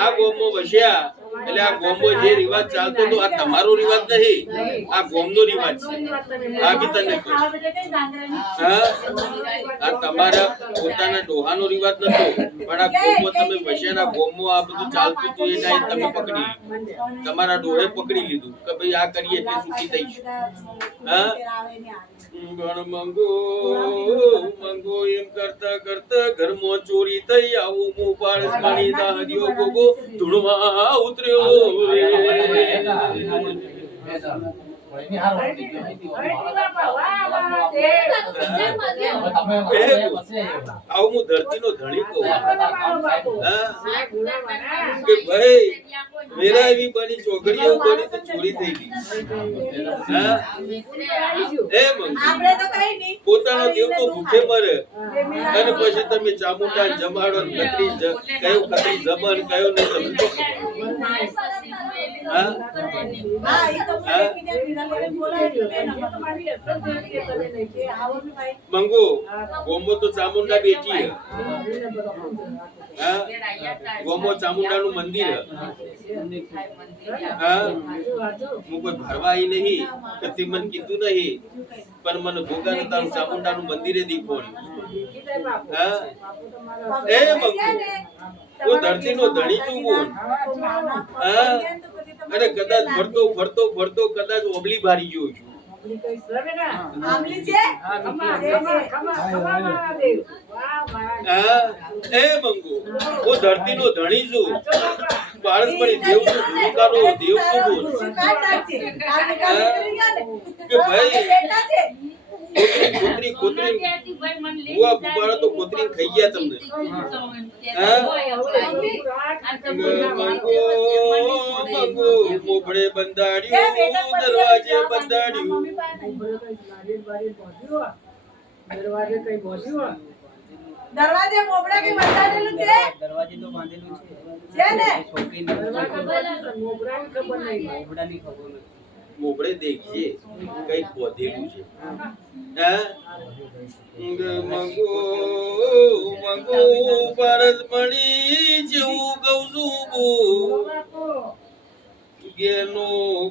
આ ગોમો બસ્યા એટલે આ ગોમો જે રિવાજ ચાલતો તો આ તમારો રિવાજ નહીં, આ ગોમનો રિવાજ છે. આ બી તને કહું, આ તમારા પોતાના ડોહાનો રિવાજ નતો, પણ આ ગોમો તમે બસ્યાના ગોમો આ બધું ચાલતું હતું એ નહીં તમે પકડી લીધું, તમારા ડોહે પકડી લીધું કે ભાઈ આ કરીએ એટલે સુખી થઈશું. હા મંગો મંગો એમ કરતા કરતા ઘરમાં ચોરી થઈ, આવું મું પાળસ પાણી દા હરિયો ગોગો ધૂળમાં ઉતર્યો રે. આવું હું ધરતીનો ધણી કહું કે ભાઈ મેરા એવી બની છોકરીઓ બની તો ચોરી થઈ ગઈ. પોતાનો દેવ તો ભૂખે મરે અને પછી તમે ચામુંડા જમાડો કયો ખતરી જબર કયો નહીં તમને મંગો ગોમો તો ચામુંડા બેઠી ગોમો ચામુંડા નું મંદિર હું કોઈ ભરવા આવી નહીં કે તે મને કીધું નહીં, પણ મને ભોગા ને તારું ચામુંડા નું મંદિરે દીખોડ્યું. એ મંગો તો ધરતી નો ધણી તું બોલ. અને કદાચ ફરતો ફરતો ફરતો કદાચ ઓબલી ભારી ગયો છું. એ મંગો હું ધરતી નો ધણી છું, પારસપરી દેવ છું, ભૂમિકાનો દેવ છું બોલ કે ભાઈ કોતરી કોતરી બુઆ બુબાળા તો કોતરી ખાઈ ગયા તમને. મંગો મોભળે બંધાડ્યું દરવાજે બંધાડ્યું. દરવાજે કઈ બોલ્યું? દરવાજે મોબડા કે બંધાડેલું છે? દરવાજે તો બાંધેલું છે ને? છોકરીને મોબડાની ખબર નહીં, મોબડાની ખબર નથી. મોબળે દેખજે કઈ બોધેલું છે. મંગો મંગો પારસ મળી જેવું ગૌ છું ગેનો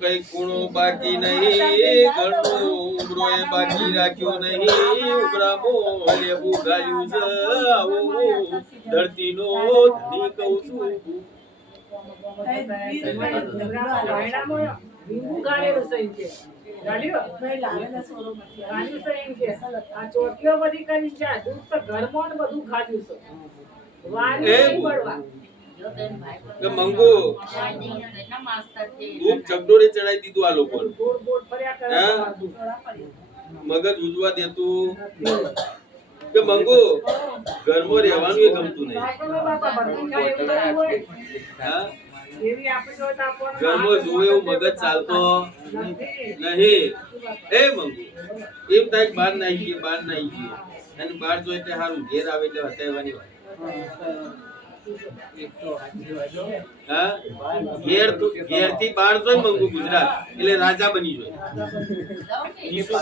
કઈ ખૂણો બાકી નહીં, ઘરનો ઉમરોએ બાકી રાખ્યો નહીં, ઉમરામો લેવું ગાલ્યું છે, આવું ધરતીનો ધણી કહું છું. લીંબુ ગાળેલું સહી છે, આ ચોટીઓ બધી કરી છે, દૂધ તો ઘરમાં બધું ખાધું છે. મંગો ખૂબ ચકડોળે ચડાઈ દીધું આ લોકો, મગજ ઉજવા દેતું કે મંગો ઘરમાં રહેવાનું એ ગમતું નહીં. ઘરમાં જોવે એવું મગજ ચાલતો નહીં. એ મંગુ એમ થાય બહાર નાઈ ગયે બહાર નાઈ ગયે અને બહાર જોઈએ એટલે સારું ઘેર આવે એટલે હતાવવાની વાત. ઘેર થી બહાર જોઈ મંગુ ગુજરાત એટલે રાજા બની જોઈ,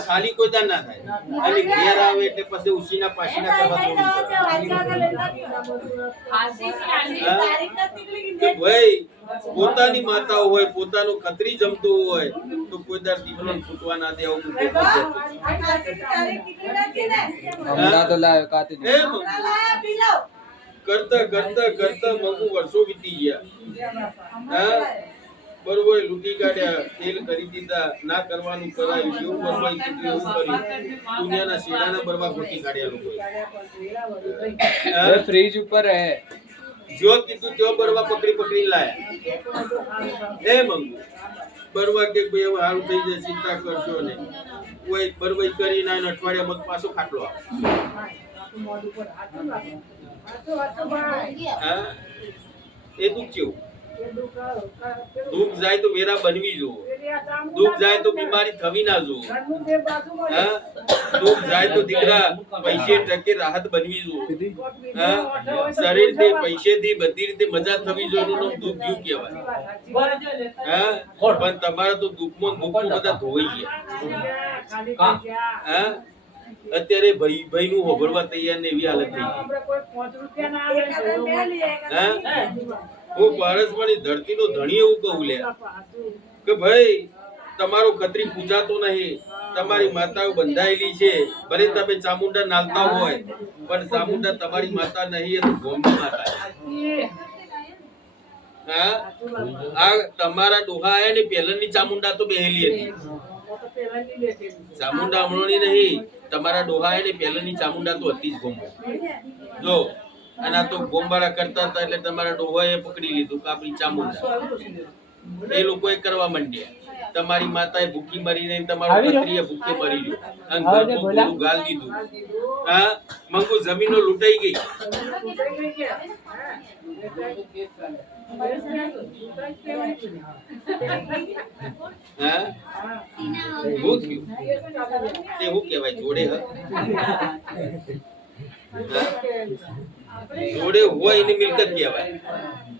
ખાલી કોઈ દાન ના થાય અને ઘેર આવે એટલે પછી ઉસીના પાસીના કરવા ભાઈ. પોતાની માતાઓ હોય, પોતાનું ખતરી જમતું હોય તો કોઈ દર દીકરો ફૂટવા ના દે. કરતા કરતા કરતા મંગુ વર્ષો વીતી ગયા. બરોબર લૂંટી કાઢ્યા, તેલ કરી દીધા, ના કરવાનું કરાયું, જેવું બરવા કીધું એવું કર્યું, દુનિયાના શેડાના બરવા ખોટી કાઢ્યા લોકોએ. ફ્રીજ ઉપર હે જો કીધું તેઓ બરવા પકડી પકડી લાયા. એ મંગુ બરવા કે ભાઈ હવે સારું થઈ જાય, ચિંતા કરશો નહીં, કોઈ બરવાઈ કરી ના અઠવાડિયા મત પાછો ખાટલો આવે. એ દુઃખ કેવું? દુઃખ જાય તો વેરા બનવી જોવો, દુઃખ જાય તો બીમારી થવી ના જોવો, દુઃખ જાય તો દીકરા પૈસે ટકે રાહત બનવી જોવો, શરીર થી પૈસે થી બધી રીતે મજા થવી જોઈએ, એનું નામ દુઃખ ગયું કહેવાય. પણ તમારા તો દુઃખમાં દુઃખમાં બધા ધોઈ ગયા. અત્યારે ભાઈ નું હોભળવા તૈયાર ને એવી હાલત થઈ આપણે કોઈ 5 રૂપિયા ના આવે એક હજાર બે લઈએ, એક હજાર હા? ત્રીસ. હું પારસવાણી ધરતીનો ધણી એવું કહું લે કે ભાઈ તમારો ખત્રી પૂજાતો નહીં, તમારી માતાઓ બંધાયેલી છે, ભલે તમે ચામુંડા નાલતા હોય પણ ચામુંડા તમારી માતા નહીં, એ તો ગોમની માતા છે. હા? આ તમારા ડોહા આયા ને પહેલાની ચામુંડા તો બેહેલી હતી. ચામુંડા હમણાંની નહીં, તમારા ડોહા આયા ને પહેલાની ચામુંડા તો હતી જ ગોમો. જો અને આ તો ગોમવાળા કરતા હતા એટલે તમારા ડોહાએ પકડી લીધું કે આપણી ચામુંડા. એ લોકોએ કરવા માંડ્યા. તમારી માતાએ ભૂખી મરી નહીં, તમારો પત્રીએ ભૂખે મરી ગયો અને ઘરમાં ગોળું ગાલ દીધું. હા? મંગુ જમીનો લૂંટાઈ ગઈ. હા? શું થયું? તે શું કહેવાય જોડે હ? જોડે હોય એની મિલકત કહેવાય.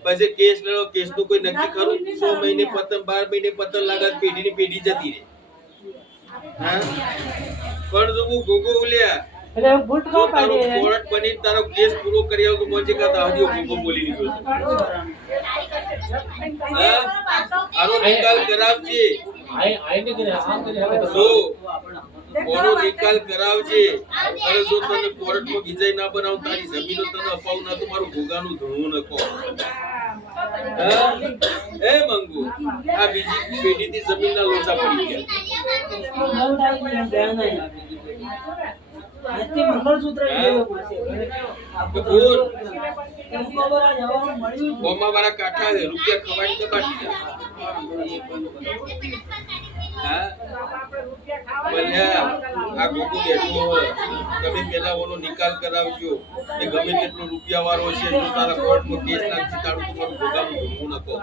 પછી કેસ લડો, કેસ નું કોઈ નક્કી કરું 100 મહિને પતન 12 મહિને પતન લાગે, પેઢી ની પેઢી જતી રહે. હા? પણ જો હું ગોગો ઉલ્યા જો તારો કોર્ટ બની તારો કેસ પૂરો કરી આવ્યો તો પહોંચે કાતા હදිયો ગોગો બોલી નીકળ્યો છે. હા? આનો નિકાલ કરાવજે. જો ઓનો નિકાલ કરાવજે. અને જો તને કોર્ટમાં વિજય ના બનાવ, તારી જમીનો તને અપાવ ના, તો મારું ભોગાનું ધણું નકો. હા? એ મંગુ આ બીજી પેઢીથી જમીનના લોચા પડી ગયા. કાઠા છે રૂપિયા ખવાડી તો બાકી. હા? આ ગોગો બેઠો હોય, તમે પેલા ઓનો નિકાલ કરાવજો. એ ગમે તેટલો રૂપિયા વાળો છે તો તારા કોર્ટમાં કેસ નાખી તારું તમારું ભોગાનું ધોવું નકો.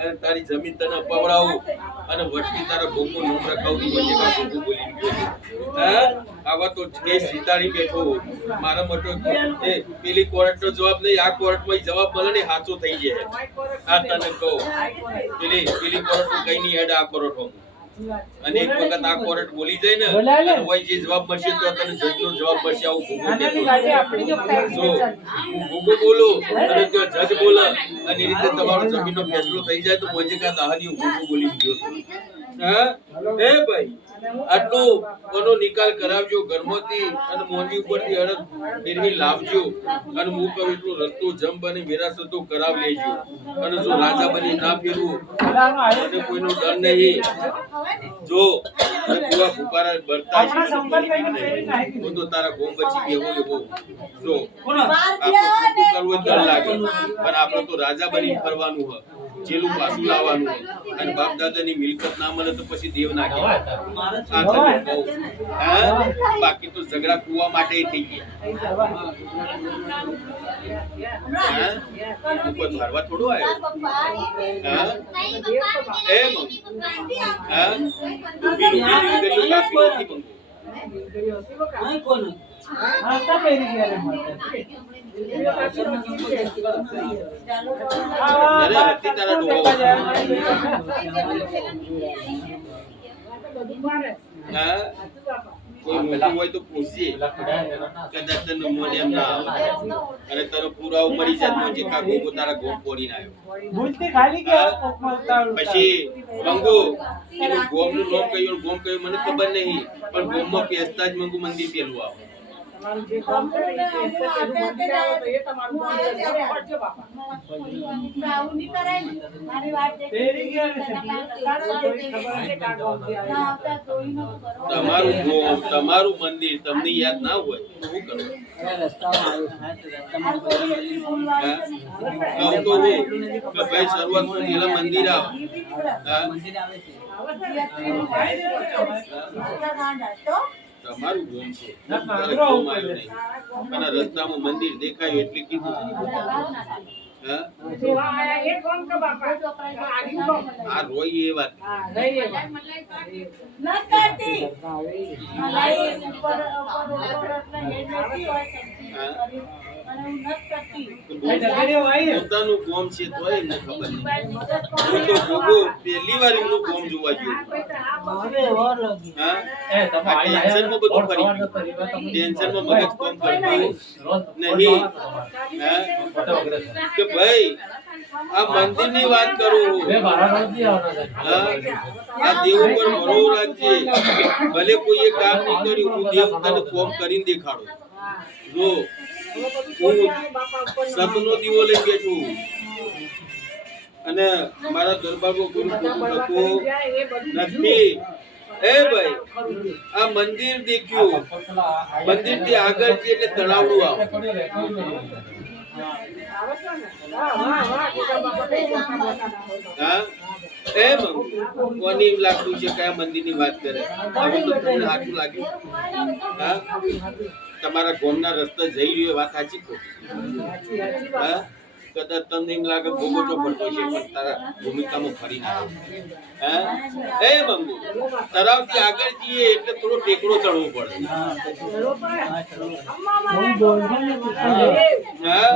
અને તારી જમીન તને અપાવડાવું અને વટકી તારા ભોગો નોમ રખાવતું હોય કે ભોગો બોલી નીકળ્યો. હા? આવા તો કેસ જીતાડી બેઠો. મારા મોટો એ પેલી કોર્ટનો જવાબ નહીં, આ કોર્ટમાં જવાબ મળે ને સાચો થઈ જાય. આ તને કહું, પેલી કોર્ટ કઈ નહીં હેડ આ કોર્ટ. અને એક વખત આ કોર્ટ બોલી જાય ને અને હોય જે જવાબ મળશે તો તને જજનો જવાબ મળશે. આવું ભોગો ભોગો બોલો અને જો જજ બોલે અને એ રીતે તમારો જમીનનો ફેસલો થઈ જાય તો પહોંચે કા દહાડીઓ ભોગો બોલી ગયો. હા? એ ભાઈ આટલું કોનો નિકાલ કરાવજો ઘરમાંથી અને મોંજી ઉપરથી હળદ ફેરવી લાવજો. અને હું કહું એટલું રસ્તો જમ બને વિરાસતો કરાવ લેજો. અને જો રાજા બની ના ફેરવું અને કોઈનો ડર નહીં. જો બુઆ ફુકારા બરતા છે તો તારા ગોમ બચી ગયો એવો. જો આપણે કરવું ડર લાગે પણ આપણે તો રાજા બની ફરવાનું હોય, જેલું પાછું લાવવાનું હોય. અને બાપ દાદાની મિલકત ના મળે તો પછી દેવ ના કહેવાય. આ તને કહું. હા? બાકી તો ઝઘડા કુવા માટે થઈ ગયા. હા? ઉપર મારવા થોડો આવ્યો. હા? એમ હા? તું બીનું કર્યું કાપી નથી મંગુ. અરે હતી તારા ડોહો. હા? કોઈ મોટું હોય તો પૂછજે. કદાચ તને મોને એમ ના આવે અને તને પુરાવો મળી જાય તો જે કા ગોગો તારા ગોમ પોડીને આવ્યો. પછી મંગુ એનું ગોમનું નામ કયું ગોમ કયું મને ખબર નહીં, પણ ગોમમાં પેસતા જ મંગુ મંદિર પેલું આવે. તમારું ગોમ તમારું મંદિર તમને યાદ ના હોય તો શું કરો? કહું તો હું કે ભાઈ શરૂઆતમાં પેલા મંદિર આવે. તમારું ગોમ છે, ગોમ આવ્યો નહીં. અને રસ્તામાં મંદિર દેખાયું એટલે કીધું. હા? આ રોય એ વાત. પોતાનું ગોમ છે તોય એમને ખબર નહીં. હું તો ભોગો પહેલી વાર એમનું ગોમ જોવા ગયો. હા? આ ટેન્શનમાં બધું ફરી ગયું. ટેન્શનમાં મગજ કામ કરતું નહીં. હા? કે ભાઈ આ મંદિરની વાત કરું. હા? આ દેવ ઉપર ભરોસો રાખજે. ભલે કોઈએ કામ નહીં કર્યું, હું દેવ તને કોમ કરીને દેખાડું. જો હું સતનો દીવો લઈ બેઠું અને મારા દરબારમાં કોઈ ખોટું નથી. એ ભાઈ આ મંદિર દેખ્યું, મંદિર થી આગળ છે એટલે તળાવડું આવે. હા એમ કોને એમ લાગતું છે કયા મંદિર ની વાત કરે? હવે તો તમને સાચું લાગ્યું? હા તમારા ગામના રસ્તે જઈ રહ્યો વાત સાચી ખોટી? હા કદાચ તમને એમ લાગે ભોગો તો પડતો છે પણ તારા ભૂમિકામાં ફરી ના આવે. હા એ મંગુ તળાવથી આગળ જઈએ એટલે થોડો ટેકરો ચડવો પડે. હા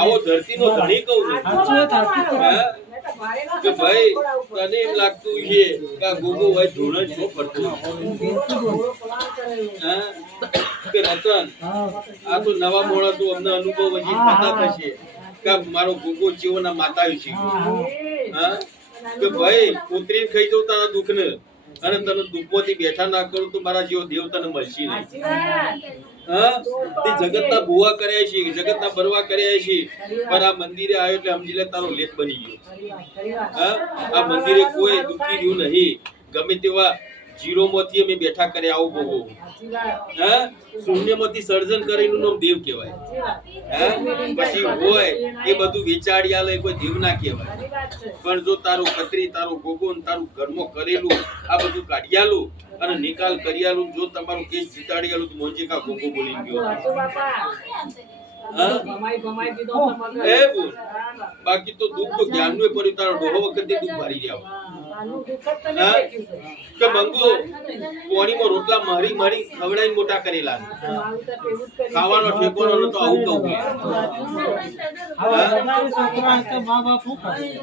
આવો ધરતીનો ધણી કહું કે ભાઈ તને એમ લાગતું છે કે આ ગોગો હોય ધોરણ શું પડતું કે રતન આ તો નવા મોડા તો અમને અનુભવ હજી થતા થશે કે મારો ગોગો જીવોના માતા છે. હા કે ભાઈ પુત્રી ખાઈ જવું તારા દુઃખ ને અને તને દુઃખોથી બેઠા ના કરું તો મારા જેવો દેવ તને મળશે નહીં. હા તે જગતના ભૂવા કર્યા છે, જગતના બરવા કર્યા છે, પણ આ મંદિરે આવ્યો એટલે સમજી લે તારો લેખ બની ગયો. હા આ મંદિરે કોઈ દુઃખી રહ્યું નહીં. ગમે તેવા જીરો માંથી અમે બેઠા કર્યા આવું ભોગો. હા શૂન્યમાંથી સર્જન કરેલું નામ દેવ કહેવાય. હા પછી હોય એ બધું વેચાડી આલે કોઈ દેવ ના કહેવાય. પણ જો તારું કતરી તારું ગોગો તારું ઘરમાં કરેલું આ બધું કાઢી આલું અને નિકાલ કરી આલું, જો તમારું કેસ જીતાડી આલું તો મોંજે કા ગોગો બોલી ગયો. એ બોલ બાકી તો દુઃખ તો જ્ઞાનનું પડ્યું. તારો ડોહો વખતે દુઃખ ભરી જાવ. કે મંગુ પોણીમાં રોટલા મારી મારી ખવડાવીને મોટા કરેલા, ખાવાનો ઠેકોનો નતો આવું કહું.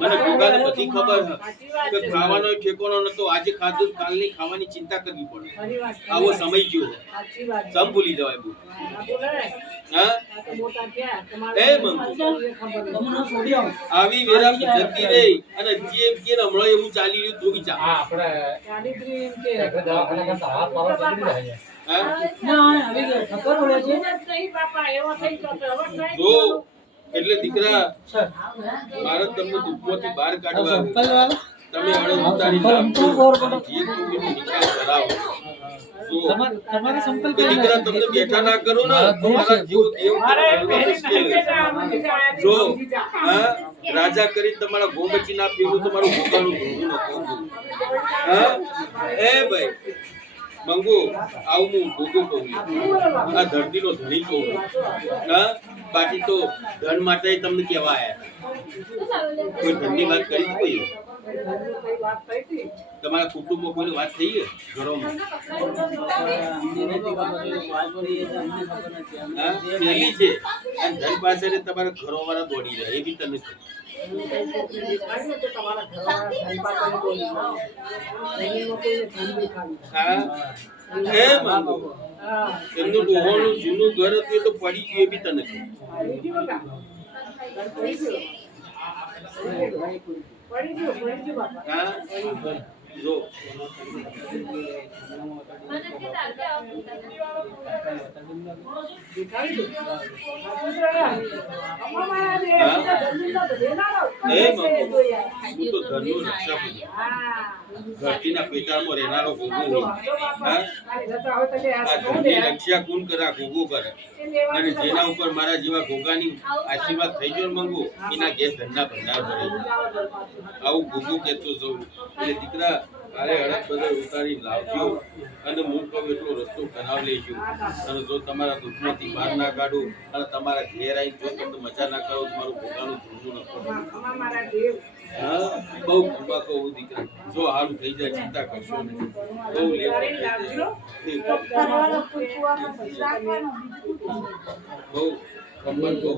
મને ભોગાને બધી ખબર કે ખાવાનો ઠેકોનો નતો. આજે ખાધું કાલની ખાવાની ચિંતા કરવી પડે. આવો સમય ગયો સમ ભૂલી જવાય. બોલ હા એ મંગુ આવી વેરા જતી રહી અને જે કે હમણાં એવું ચાલી રહ્યું તો વિચાર. જો એટલે દીકરા મારે તમને દુઃખમાંથી બહાર કાઢવા તમે હળદ ઉતારી લાવજો જે કોઈનો નિકાલ કરાવો. દીકરા તમને બેઠા ના કરો ને તમારા જેવો દેવ જો હા રાજા કરી તમારા ગોમચી ના પીવું તમારું ભોગાનું ધોવું ન કહું. હા એ ભાઈ મંગુ આવું હું ભોગો કહું, આ ધરતીનો ધણી કહું. હા બાકી તો ધન માટે તમને કેવા આયા કોઈ ધનની વાત કરી કોઈ તમારા કુટુંબમાં કોઈની વાત થઈ છે ઘરોમાં? પહેલી છે અને ધન પાસે તમારા ઘરો વાળા દોડી જાય એ બી તને છે. હા એમ એમનું ડોહોનું જૂનું ઘર હતું તો પડી ગયું એ બી તને છે. હા જો ધરતીના પેટાળમાં રહેનારો ગોગો રક્ષા કોણ કરે? ગોગો કરે. અને જેના ઉપર મારા જેવા ગોગાની આશીર્વાદ થઈ ગયો મંગુ એના ઘેર ધંધા ભંડાર ભરે. આવું ગોગો કેતો જવું એટલે દીકરા કાલે હળદ બધે ઉતારી લાવજો અને હું કહું એટલો રસ્તો બનાવ લેજો. અને જો તમારા દુઃખમાંથી બહાર ના કાઢું અને તમારા ઘેર આવીને જો તમને મજા ના કરો તમારું પોતાનું ધૂળું ન પડે. હા બહુ કૃપા કહું દીકરા, જો હારું થઈ જાય ચિંતા કરશો નહીં. બહુ લેટ બહુ ખબર તો